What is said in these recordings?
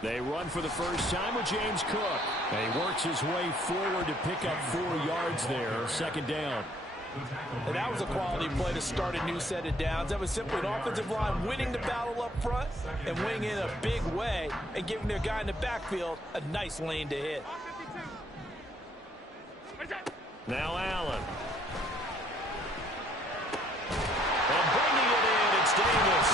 They run for the first time with James Cook. And he works his way forward to pick up 4 yards there. Second down. And that was a quality play to start a new set of downs. That was simply an offensive line winning the battle up front and winning in a big way and giving their guy in the backfield a nice lane to hit. Now Allen. And bringing it in, it's Davis.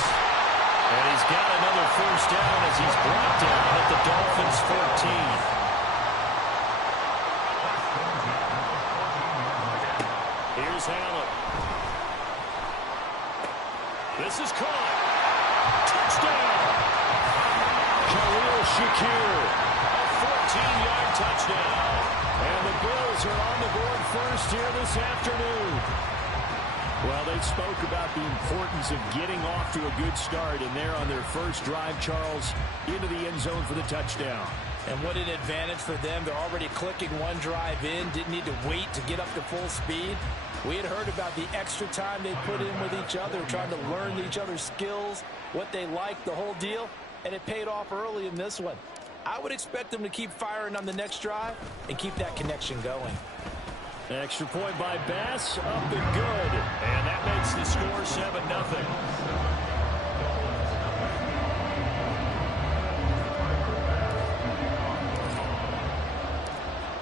And he's got another first down as he's brought down at the Dolphins' 14. Here's Allen. This is caught. Touchdown. Khalil Shakir. A 14-yard touchdown. And the Bills are on the board first here this afternoon. Well, they spoke about the importance of getting off to a good start, and they're on their first drive, Charles, into the end zone for the touchdown. And what an advantage for them. They're already clicking one drive in, didn't need to wait to get up to full speed. We had heard about the extra time they put in with each other, trying to learn each other's skills, what they like, the whole deal, and it paid off early in this one. I would expect them to keep firing on the next drive and keep that connection going. Extra point by Bass, up and good. And that makes the score 7-0.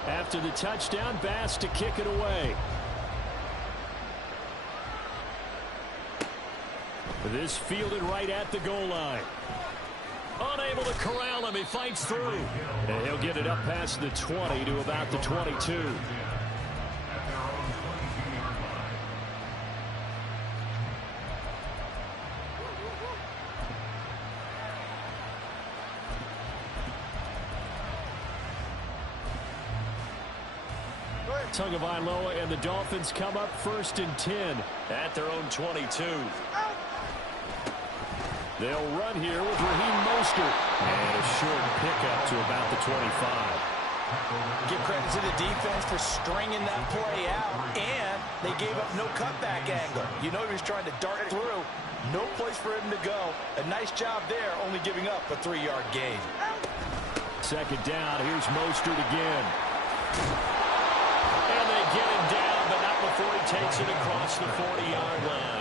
After the touchdown, Bass to kick it away. This fielded right at the goal line. Unable to corral him, he fights through. And he'll get it up past the 20 to about the 22. Tagovailoa and the Dolphins come up 1st and 10 at their own 22. They'll run here with Raheem Mostert. And a short pickup to about the 25. Give credit to the defense for stringing that play out. And they gave up no cutback angle. You know he was trying to dart through. No place for him to go. A nice job there, only giving up a 3-yard gain. Second down, here's Mostert again. And they get him down, but not before he takes it across the 40-yard line.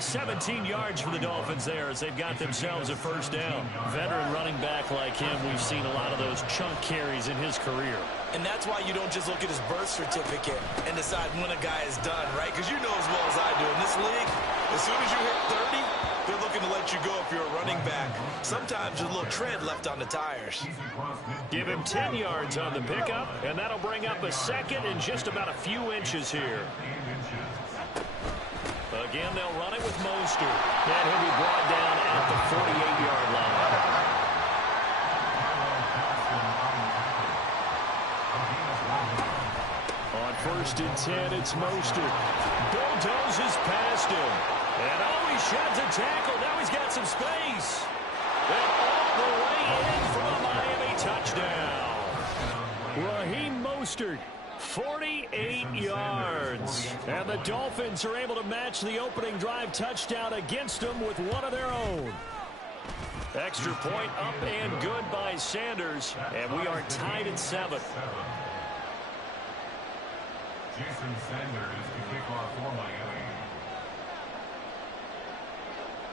17 yards for the Dolphins there as they've got themselves a first down. Veteran running back like him, we've seen a lot of those chunk carries in his career. And that's why you don't just look at his birth certificate and decide when a guy is done, right? Because you know as well as I do, in this league, as soon as you hit 30, they're looking to let you go if you're a running back. Sometimes there's a little tread left on the tires. Give him 10 yards on the pickup, and that'll bring up a second and just about a few inches here. Again, they'll run it with Mostert. And he'll be brought down at the 48-yard line. On 1st and 10, it's Mostert. Bulldozes past him. And he sheds a tackle. Now he's got some space. And all the way in for a Miami touchdown. Raheem Mostert. 48 yards. And the Dolphins are able to match the opening drive touchdown against them with one of their own. Extra point up and good by Sanders. And we are tied at 7. Jason Sanders to kick off for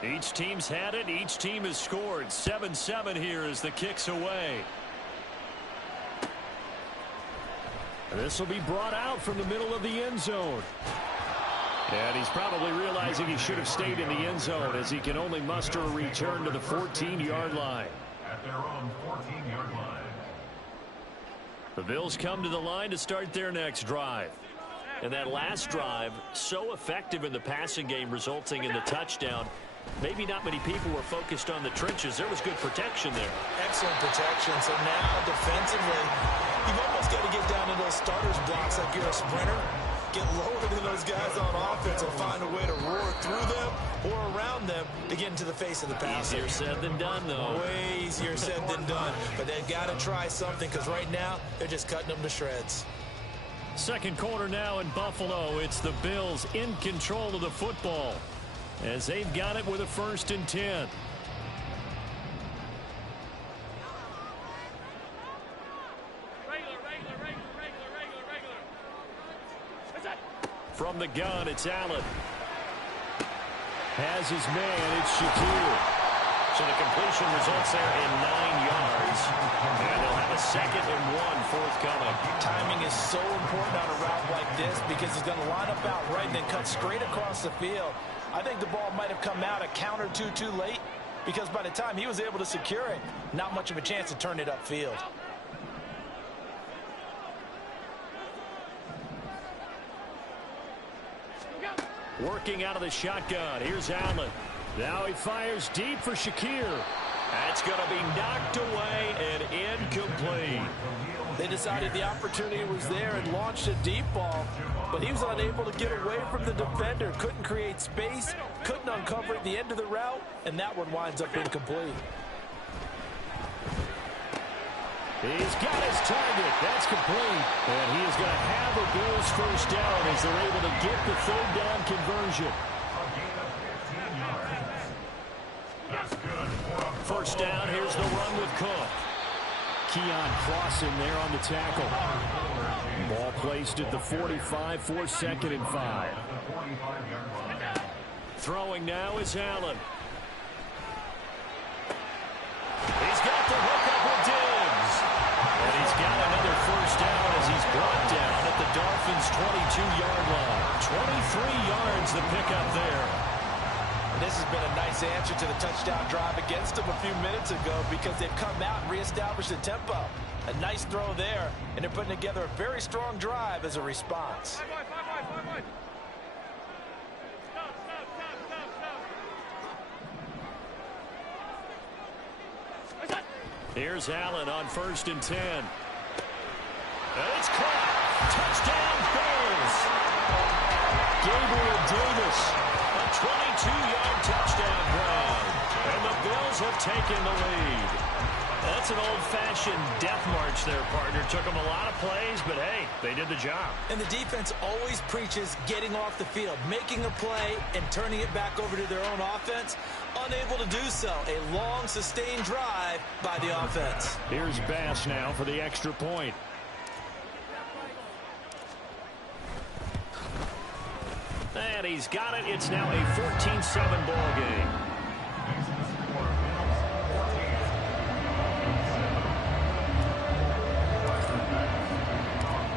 Miami. Each team's had it. Each team has scored. 7-7 here as the kick's away. This will be brought out from the middle of the end zone. And he's probably realizing he should have stayed in the end zone as he can only muster a return to the 14-yard line. At their own 14-yard line. The Bills come to the line to start their next drive. And that last drive, so effective in the passing game, resulting in the touchdown. Maybe not many people were focused on the trenches. There was good protection there. Excellent protection. So now defensively, you've almost got to get down to those starters blocks like you're a sprinter. Get lower than those guys on offense and find a way to roar through them or around them to get into the face of the passer. Easier said than done, though. Way easier said than done. But they've got to try something because right now they're just cutting them to shreds. Second quarter now in Buffalo. It's the Bills in control of the football as they've got it with a 1st and 10. the gun, it's Allen. Has his man, it's Shakir. So the completion results there in 9 yards. And they'll have a 2nd and 1 forthcoming. Timing is so important on a route like this because he's going to line up out right and then cut straight across the field. I think the ball might have come out a count or two too late because by the time he was able to secure it, not much of a chance to turn it upfield. Working out of the shotgun. Here's Allen. Now he fires deep for Shakir. That's going to be knocked away and incomplete. They decided the opportunity was there and launched a deep ball, but he was unable to get away from the defender. Couldn't create space, couldn't uncover at the end of the route, and that one winds up incomplete. He's got his target. That's complete. And he is going to have a Bills first down as they're able to get the 3rd down conversion. First down, here's the run with Cook. Keon Clausen there on the tackle. Ball placed at the 45 for 2nd and 5. Throwing now is Allen. He's got the hook up with Diggs. And he's got another first down as he's brought down at the Dolphins' 22-yard line. 23 yards the pickup there. This has been a nice answer to the touchdown drive against them a few minutes ago because they've come out and reestablished the tempo. A nice throw there, and they're putting together a very strong drive as a response. Here's Allen on 1st and 10. And it's caught. Touchdown, Bills. Gabriel Davis, a 22-yard touchdown grab. And the Bills have taken the lead. That's an old-fashioned death march there, partner. Took them a lot of plays, but hey, they did the job. And the defense always preaches getting off the field, making a play, and turning it back over to their own offense. Unable to do so. A long, sustained drive by the offense. Here's Bass now for the extra point. And he's got it. It's now a 14-7 ball game.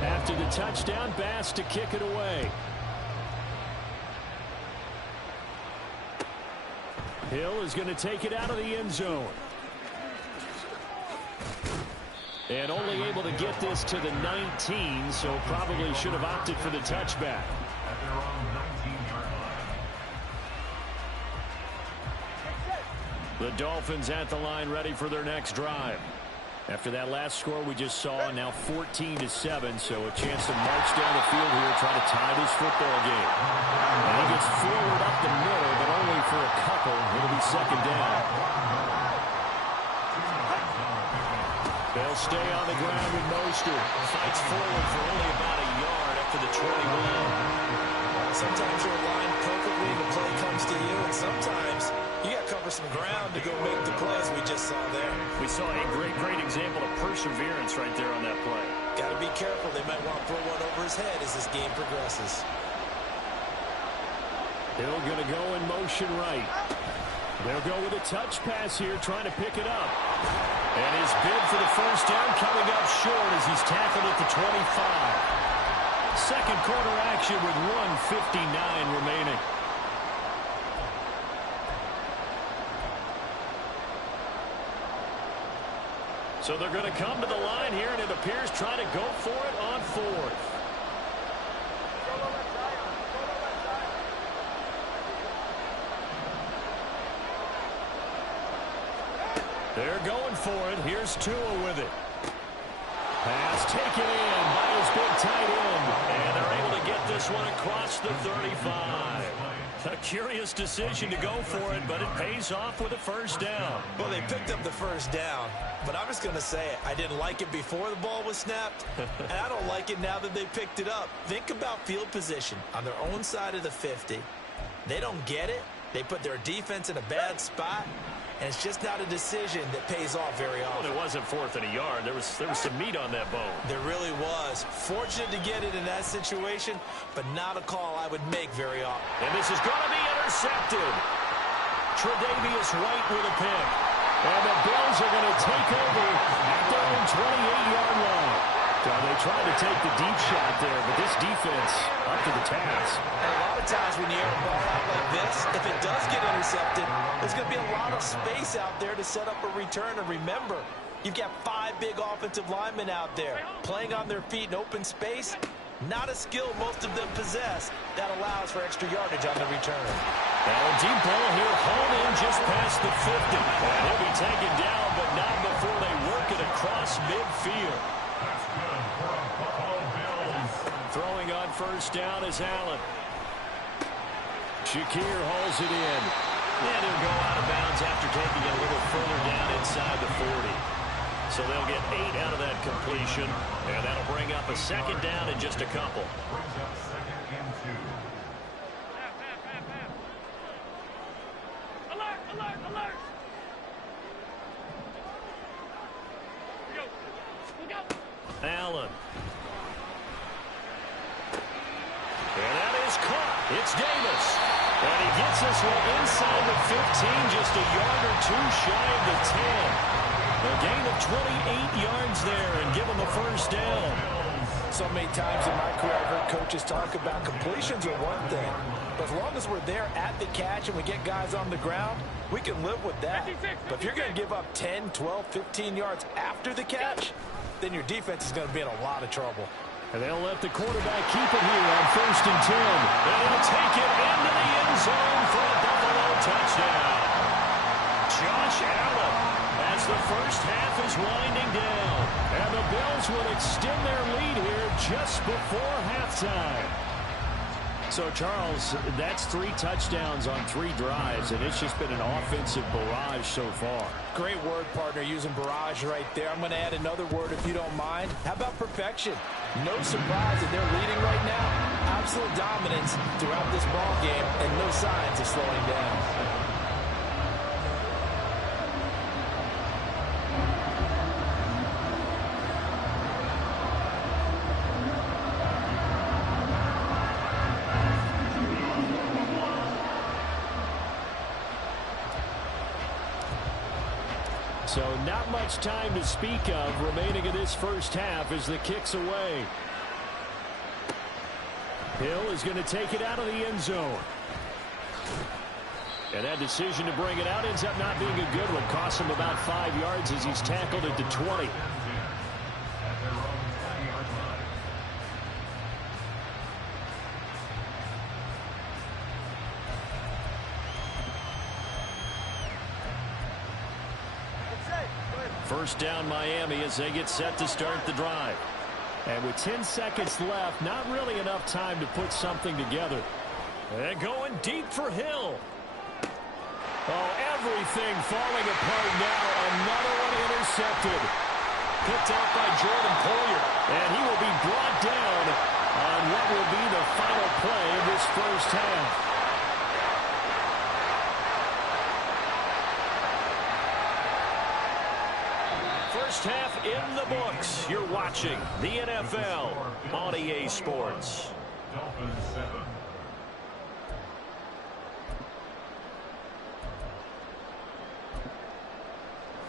After the touchdown, Bass to kick it away. Hill is going to take it out of the end zone. And only able to get this to the 19, so probably should have opted for the touchback. The Dolphins at the line ready for their next drive. After that last score we just saw, now 14-7, so a chance to march down the field here, try to tie this football game. And he gets forward up the middle, but only for a couple. It'll be 2nd down. They'll stay on the ground with Mostert. Fights forward for only about a yard up to the 21. Sometimes you're aligned perfectly, the play comes to you, and sometimes you got to cover some ground to go make the play, as we just saw there. We saw a great example of perseverance right there on that play. Got to be careful. They might want to throw one over his head as this game progresses. Hill going to go in motion right. They'll go with a touch pass here, trying to pick it up. And his bid for the first down coming up short as he's tackled at the 25. Second quarter action with 1:59 remaining. So they're going to come to the line here, and it appears trying to go for it on 4th. They're going for it. Here's Tua with it. Pass taken in by his big tight end. And they're able to get this one across the 35. A curious decision to go for it, but it pays off with a first down. Well, they picked up the first down, but I'm just going to say it. I didn't like it before the ball was snapped, and I don't like it now that they picked it up. Think about field position on their own side of the 50. They don't get it. They put their defense in a bad spot. and it's just not a decision that pays off very often. Well, it wasn't 4th and a yard. There was some meat on that bone. There really was. Fortunate to get it in that situation, but not a call I would make very often. And this is going to be intercepted. Tre'Davious White with a pick. And the Bills are going to take over at their own 28-yard line. So they tried to take the deep shot there, but this defense up to the task. And a lot of times when you air a ball out like this, if it does get intercepted, there's going to be a lot of space out there to set up a return. And remember, you've got 5 big offensive linemen out there playing on their feet in open space. Not a skill most of them possess that allows for extra yardage on the return. Now a deep ball here, hauled in just past the 50. And he'll be taken down, but not before they work it across midfield. That's good for a Buffalo Bills. Throwing on first down is Allen. Shakir hauls it in. And he'll go out of bounds after taking it a little further down inside the 40. So they'll get 8 out of that completion. And that'll bring up a second down in just a couple. Brings up 2nd and 2. Alert, alert, alert! Look out! Allen. And that is caught. It's Davis. And he gets this one inside the 15, just a yard or 2 shy of the 10. A gain of 28 yards there and give him the first down. So many times in my career I've heard coaches talk about completions are one thing, but as long as we're there at the catch and we get guys on the ground, we can live with that. But if you're going to give up 10, 12, 15 yards after the catch, then your defense is going to be in a lot of trouble. And they'll let the quarterback keep it here on 1st and 10. And he'll take it into the end zone for a Buffalo touchdown. Josh Allen, as the first half is winding down. And the Bills would extend their lead here just before halftime. So, Charles, that's 3 touchdowns on 3 drives, and it's just been an offensive barrage so far. Great word, partner, using barrage right there. I'm going to add another word if you don't mind. How about perfection? No surprise that they're leading right now. Absolute dominance throughout this ball game and no signs of slowing down. So not much time to speak of remaining in this first half as the kick's away. Hill is going to take it out of the end zone. And that decision to bring it out ends up not being a good one. Costs him about 5 yards as he's tackled at the 20. First down Miami as they get set to start the drive. And with 10 seconds left, not really enough time to put something together. And going deep for Hill. Oh, everything falling apart now. Another one intercepted. Picked out by Jordan Poyer. And he will be brought down on what will be the final play of this first half. First half in the books. You're watching the NFL on EA Sports. Dolphins 7.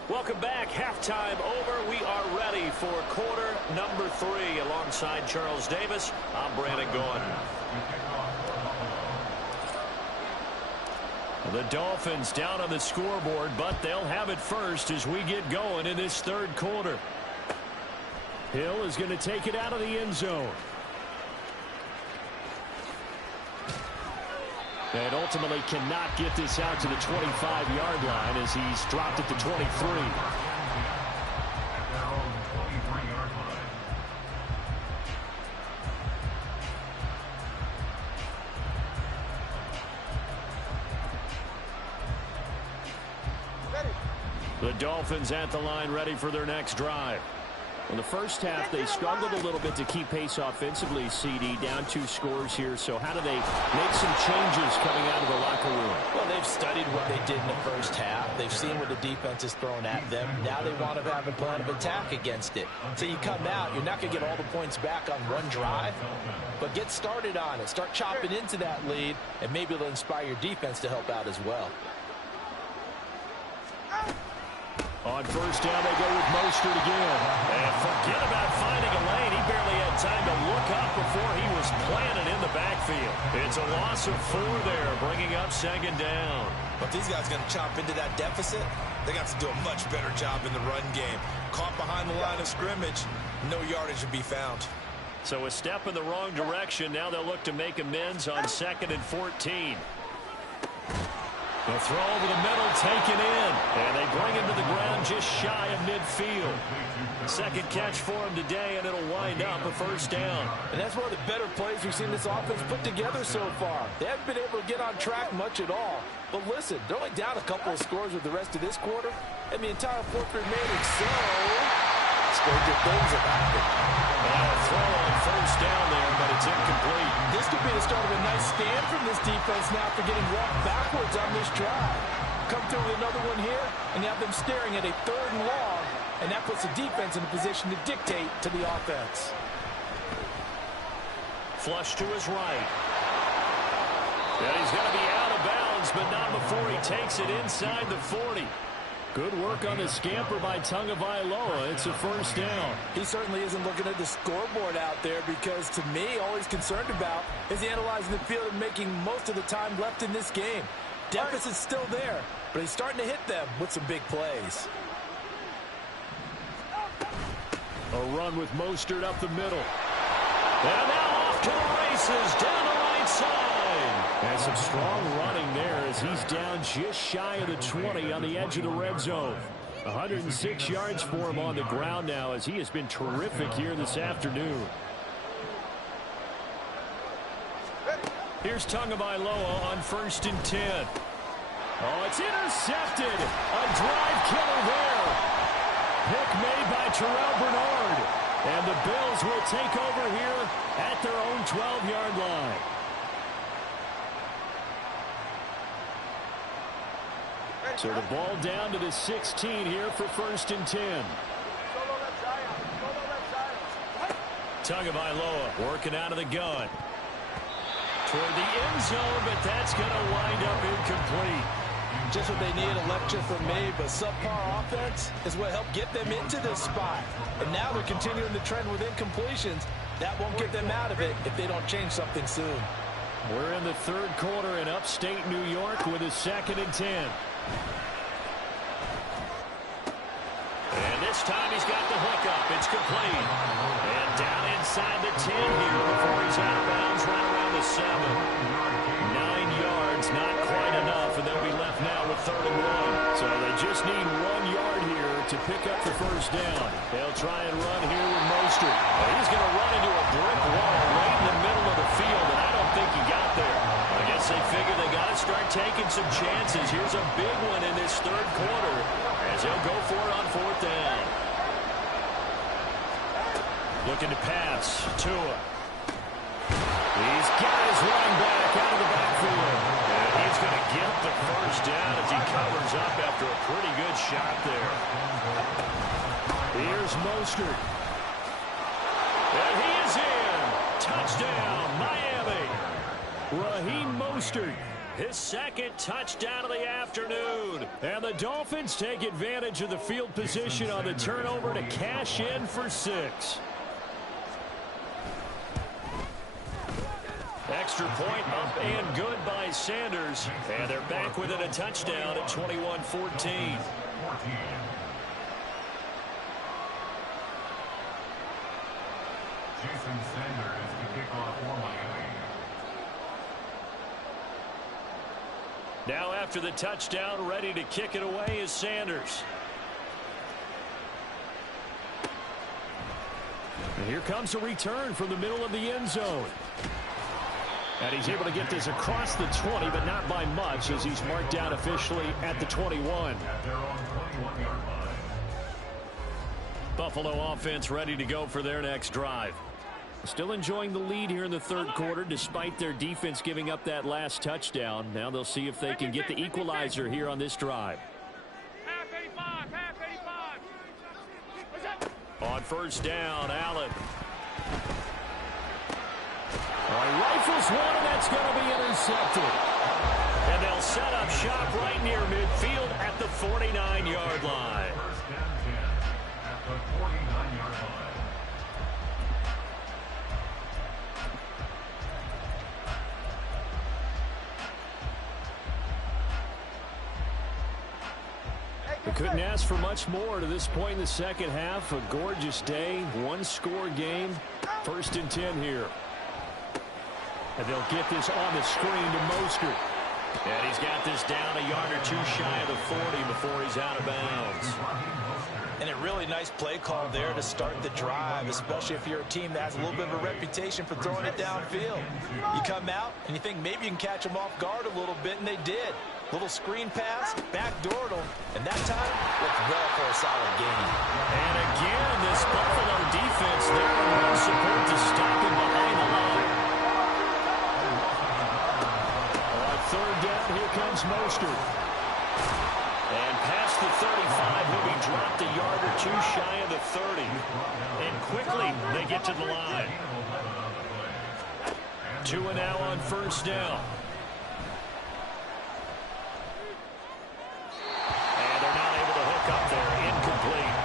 Welcome back. Halftime over. We are ready for quarter number 3. Alongside Charles Davis, I'm Brandon Gordon. The Dolphins down on the scoreboard, but they'll have it first as we get going in this third quarter. Hill is going to take it out of the end zone. And ultimately cannot get this out to the 25-yard line as he's dropped at the 23. At their own 23-yard line. The Dolphins at the line ready for their next drive. In the first half, they struggled a little bit to keep pace offensively, CD, down 2 scores here. So how do they make some changes coming out of the locker room? Well, they've studied studied what they did in the first half. They've seen what the defense is throwing at them. Now they want to have a plan of attack against it. So you come out, you're not going to get all the points back on one drive, but get started on it. Start chopping into that lead, and maybe it'll inspire your defense to help out as well. On first down, they go with Mostert again. And forget about finding a lane. He barely had time to look up before he was planted in the backfield. It's a loss of 4 there, bringing up second down. But these guys going to chop into that deficit. They got to do a much better job in the run game. Caught behind the line of scrimmage, no yardage to be found. So a step in the wrong direction. Now they'll look to make amends on 2nd and 14. The throw over the middle, taken in. And they bring him to the ground just shy of midfield. Second catch for him today, and it'll wind up a first down. And that's one of the better plays we've seen this offense put together so far. They haven't been able to get on track much at all. But listen, they're only down a couple of scores with the rest of this quarter, and the entire fourth remaining. So, stranger things have happened. A throw on first down there, but it's incomplete. This could be the start of a nice stand from this defense now after getting walked backwards on this drive. Come through with another one here, and you have them staring at a 3rd and long, and that puts the defense in a position to dictate to the offense. Flush to his right. And he's going to be out of bounds, but not before he takes it inside the 40. Good work on the scamper by Tagovailoa. It's a first down. He certainly isn't looking at the scoreboard out there because, to me, all he's concerned about is analyzing the field and making most of the time left in this game. Deficit's still there, but he's starting to hit them with some big plays. A run with Mostert up the middle. And now off to the races down the right side. And some strong running there as he's down just shy of the 20 on the edge of the red zone. 106 yards for him on the ground now as he has been terrific here this afternoon. Here's Tagovailoa on 1st and 10. Oh, it's intercepted. A drive killer there. Pick made by Terrell Bernard. And the Bills will take over here at their own 12-yard line. So the ball down to the 16 here for 1st and 10. Tagovailoa working out of the gun. Toward the end zone, but that's going to wind up incomplete. Just what they need, a lecture from me, but subpar offense is what helped get them into this spot. And now they're continuing the trend with incompletions. That won't get them out of it if they don't change something soon. We're in the 3rd quarter in upstate New York with a 2nd and 10. And this time he's got the hook up. It's complete. And down inside the 10 here before he's out of bounds right around the 7. 9 yards, not quite enough, and they'll be left now with 3rd and 1. So they just need 1 yard here to pick up the first down. They'll try and run here with Mostert. But he's going to run into a brick wall right in the middle of the field, and I don't think he got there. I guess they figure they got to start taking some chances. Here's a big one in this 3rd quarter as they'll go for it on 4th down. Looking to pass. Tua. He's got his running back out of the backfield. And he's going to get the first down as he covers up after a pretty good shot there. Here's Mostert. And he is in. Touchdown, Miami. Raheem Mostert, his 2nd touchdown of the afternoon. And the Dolphins take advantage of the field position on the turnover to cash in for 6. Extra point up and good by Sanders. And they're back within a touchdown at 21-14. Jason Sanders to kick off for Miami. Now after the touchdown, ready to kick it away is Sanders. And here comes a return from the middle of the end zone. And he's able to get this across the 20, but not by much as he's marked down officially at the 21. At their own 21-yard line. Buffalo offense ready to go for their next drive. Still enjoying the lead here in the third quarter, despite their defense giving up that last touchdown. Now they'll see if they can get the equalizer here on this drive. On first down, Allen. Rifles one, and that's going to be intercepted. And they'll set up shop right near midfield at the 49-yard line. First and 10 at the 49-yard line. They couldn't ask for much more to this point in the second half. A gorgeous day, one-score game. First and 10 here. And they'll get this on the screen to Mostert. And he's got this down a yard or two shy of the 40 before he's out of bounds. And a really nice play call there to start the drive, especially if you're a team that has a little bit of a reputation for throwing it downfield. You come out and you think maybe you can catch them off guard a little bit, and they did. Little screen pass, backdoored them, and that time looked well for a solid gain. And again, this Buffalo defense there in run support to stop him behind the line. On third down, here comes Mostert. And past the 35, he'll be dropped a yard or two shy of the 30. And quickly, they get to the line. 2 and now on first down. Up there, incomplete.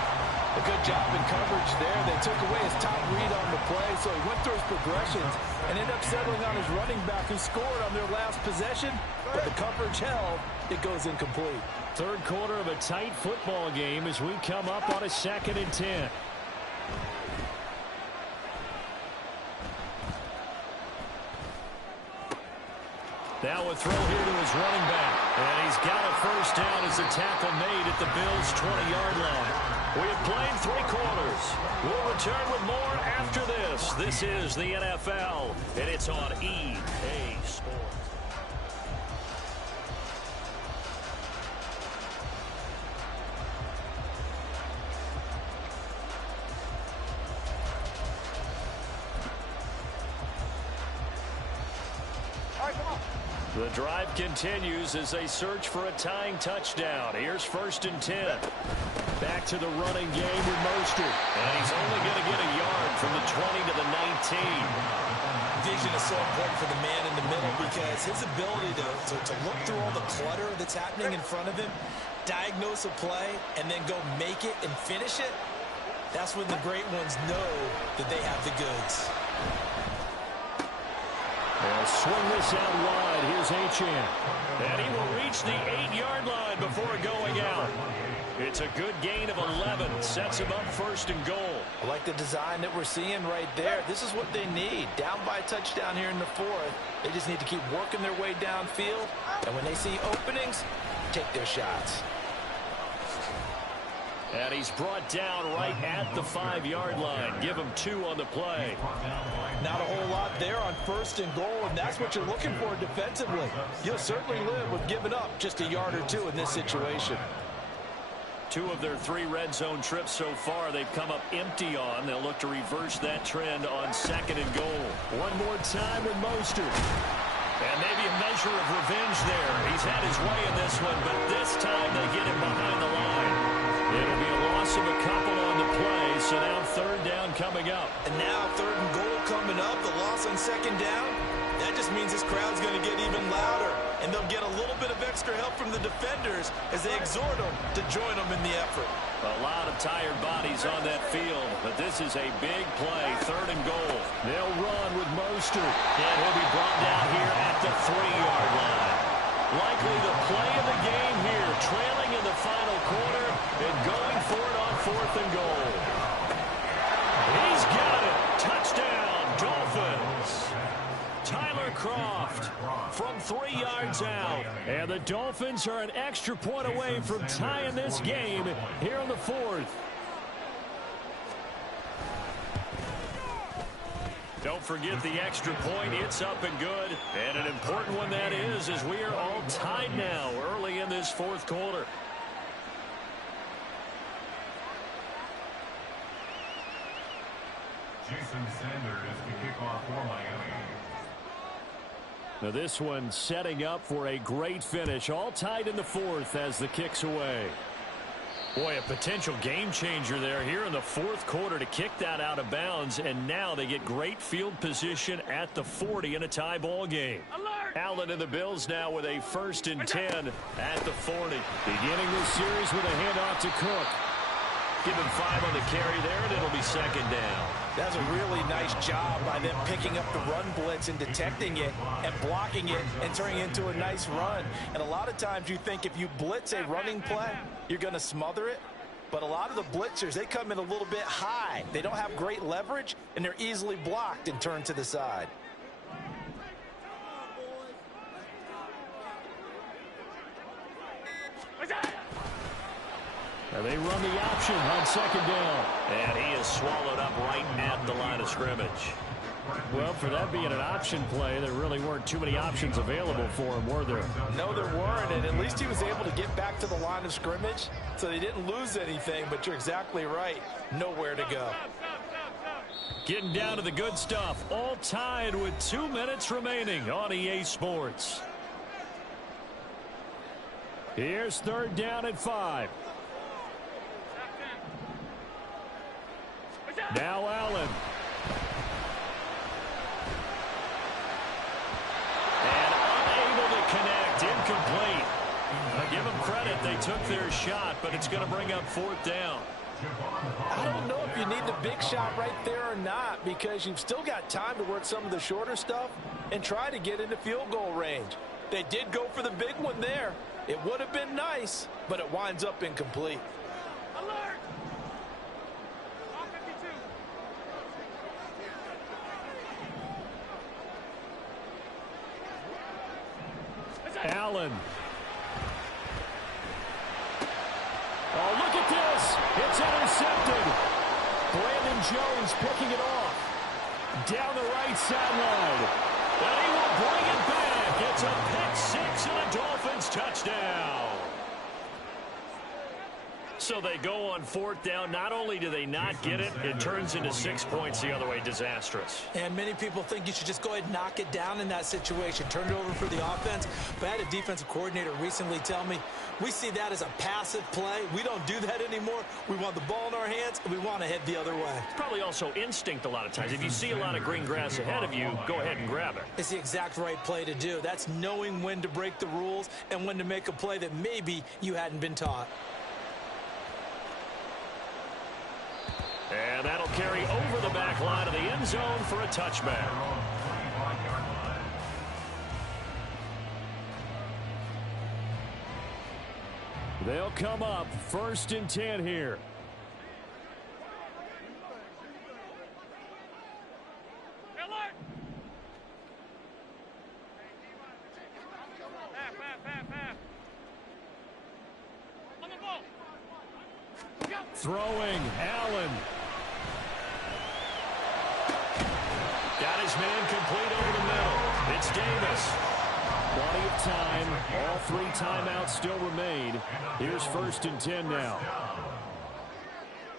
A good job in coverage there. They took away his top read on the play, so he went through his progressions and ended up settling on his running back who scored on their last possession, but the coverage held. It goes incomplete. Third quarter of a tight football game as we come up on a 2nd and 10. Now a throw here to his running back. And he's got a first down as a tackle made at the Bills' 20-yard line. We have played 3 quarters. We'll return with more after this. This is the NFL, and it's on EA Sports. The drive continues as they search for a tying touchdown. Here's first and 10. Back to the running game with Mostert. And he's only going to get a yard from the 20 to the 19. Vision is so important for the man in the middle because his ability to look through all the clutter that's happening in front of him, diagnose a play, and then go make it and finish it, that's when the great ones know that they have the goods. They'll swing this out wide. Here's Achane. And he will reach the 8-yard line before going out. It's a good gain of 11. Sets him up first and goal. I like the design that we're seeing right there. This is what they need. Down by a touchdown here in the 4th. They just need to keep working their way downfield. And when they see openings, take their shots. And he's brought down right at the 5-yard line. Give him 2 on the play. Not a whole lot there on first and goal, and that's what you're looking for defensively. You'll certainly live with giving up just a yard or 2 in this situation. 2 of their 3 red zone trips so far they've come up empty on. They'll look to reverse that trend on 2nd and goal. One more time with Mostert. And maybe a measure of revenge there. He's had his way in this one, but this time they get him behind the line. It'll be a loss of a couple on the play, so now 3rd down coming up. And now 3rd and goal coming up, the loss on 2nd down. That just means this crowd's going to get even louder, and they'll get a little bit of extra help from the defenders as they exhort them to join them in the effort. A lot of tired bodies on that field, but this is a big play, 3rd and goal. They'll run with Mostert, and he'll be brought down here at the 3-yard line. Likely the play of the game here, trailing in the final quarter and going for it on 4th and goal. He's got it. Touchdown, Dolphins. Tyler Kroft from 3 yards out. And the Dolphins are an extra point away from tying this game here in the 4th. Don't forget the extra point. It's up and good. And an important one that is, as we are all tied now early in this 4th quarter. Jason Sanders to kick off for Miami. Now this one setting up for a great finish. All tied in the fourth as the kick's away. Boy, a potential game changer there here in the fourth quarter to kick that out of bounds. And now they get great field position at the 40 in a tie ball game. Alert! Allen and the Bills now with a 1st and 10 at the 40. Beginning this series with a handoff to Cook. Give him 5 on the carry there, and it'll be 2nd down. That's a really nice job by them picking up the run blitz and detecting it and blocking it and turning it into a nice run. And a lot of times you think if you blitz a running play, you're going to smother it. But a lot of the blitzers, they come in a little bit high. They don't have great leverage, and they're easily blocked and turned to the side. And they run the option on 2nd down. And he is swallowed up right at the line of scrimmage. Well, for that being an option play, there really weren't too many options available for him, were there? No, there weren't, and at least he was able to get back to the line of scrimmage, so they didn't lose anything, but you're exactly right. Nowhere to go. Getting down to the good stuff. All tied with 2 minutes remaining on EA Sports. Here's 3rd down and 5. Now Allen. And unable to connect. Incomplete. I give them credit. They took their shot, but it's going to bring up 4th down. I don't know if you need the big shot right there or not, because you've still got time to work some of the shorter stuff and try to get into field goal range. They did go for the big one there. It would have been nice, but it winds up incomplete. Alert! Allen. Oh, look at this. It's intercepted. Brandon Jones picking it off. Down the right sideline. And he will bring it back. It's a pick 6 and a Dolphins touchdown. So they go on 4th down. Not only do they not get it, it turns into 6 points the other way. Disastrous. And many people think you should just go ahead and knock it down in that situation. Turn it over for the offense. But I had a defensive coordinator recently tell me, we see that as a passive play. We don't do that anymore. We want the ball in our hands, and we want to head the other way. It's probably also instinct a lot of times. If you see a lot of green grass ahead of you, go ahead and grab it. It's the exact right play to do. That's knowing when to break the rules and when to make a play that maybe you hadn't been taught. And that'll carry over the back line of the end zone for a touchback. They'll come up 1st and 10 here. Alert! Half. On the ball. Throwing, Allen. Got his man complete over the middle. It's Davis. Plenty of time. All 3 timeouts still remain. Here's 1st and 10 now.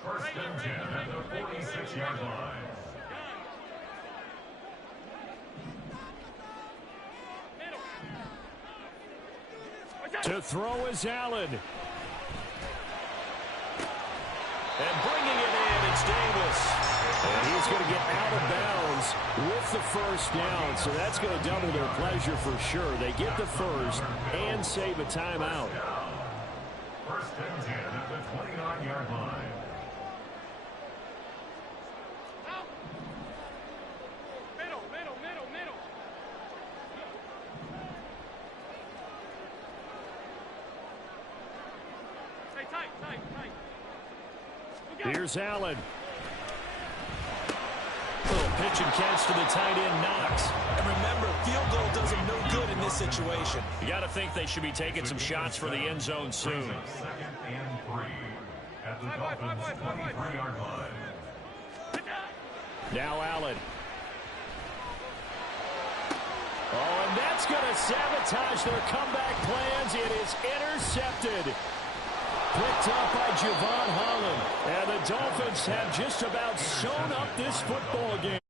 1st and 10 at the 46-yard line. To throw is Allen. And bringing it in, it's Davis. And he's going to get out of bounds with the 1st down. So that's going to double their pleasure for sure. They get the 1st and save a timeout. 1st and 10 at the 29-yard line. Middle. Stay tight. Here's Allen. Little pitch and catch to the tight end, Knox. And remember, field goal does them no good in this situation. You got to think they should be taking some shots for the end zone soon. 2nd and 3 at the Dolphins' 23-yard line. Now Allen. Oh, and that's going to sabotage their comeback plans. It is intercepted. picked up by Javon Holland. And the Dolphins have just about sewn up this football game.